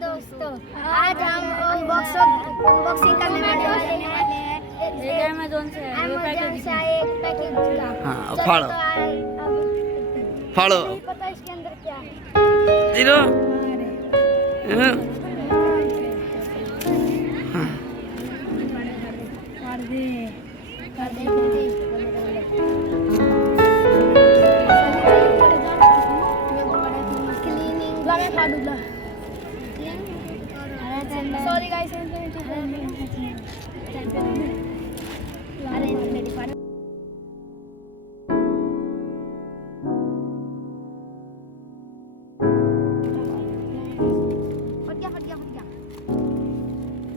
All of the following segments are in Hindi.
दोस्तों, आज हम अनबॉक्सिंग करने वाले हैं। ये अमेज़न से है, ये पैकेज एक पैकेज का। हाँ, चलो फाड़ो। तो फाड़ो। नहीं पता इसके अंदर क्या है। जीरो। कर दे। क्लीनिंग लगा फाड़ूला। सॉरी गाइस, फट गया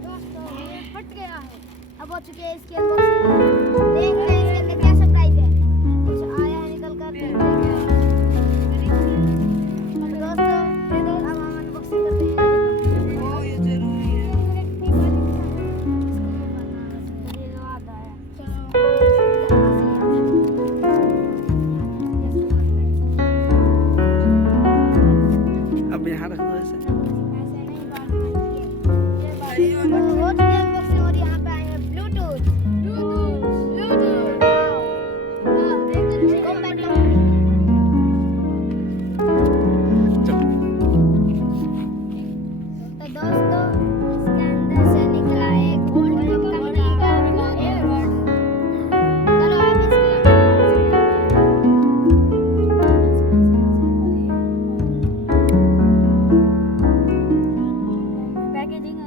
दोस्तों, ये फट गया है। अब हो चुके हैं इसकी अनबॉक्सिंग। देखते हैं इसके अंदर क्या सरप्राइज है। कुछ आया है निकल कर। दोस्तों अब हम अनबॉक्सिंग करते हैं। अब यहाँ रख दो ऐसे। और यहाँ पे आए हैं ब्लूटूथ। तो दोस्तों इसके अंदर से निकला एक बोल्ट कंपनी का एयरबड्स। चलो आप पैकेजिंग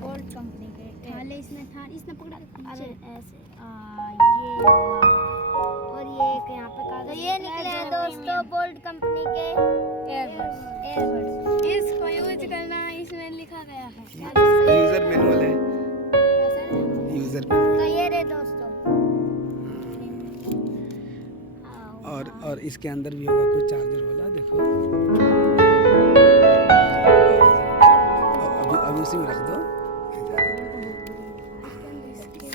बोल्ट कंपनी के इसने पकड़ा अरे ऐसे ये और ये एक यहाँ पे कागज। ये निकले हैं दोस्तों बोल्ट कंपनी के एयरबड्स। इसको यूज करना इसमें लिखा गया है। यूजर मैनुअल है। यूजर तो ये रे दोस्तों। और इसके अंदर भी होगा कुछ चार्जर वाला। देखो अभी उसी में रख दो।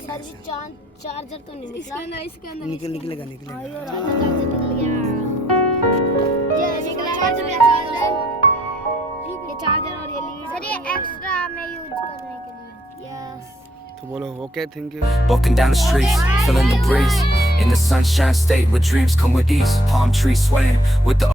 सर ये चार्जर तो नहीं निकला। इसके अंदर निकलेगा चार्जर निकल गया। ये निकला चार्जर। ये चार्जर और ये लीड। सर ये एक्स्ट्रा में यूज करने के लिए। यस। तो बोलो okay, thank you. Walking down the streets, feeling the breeze. In the sunshine state where dreams come with ease. Palm trees swaying with the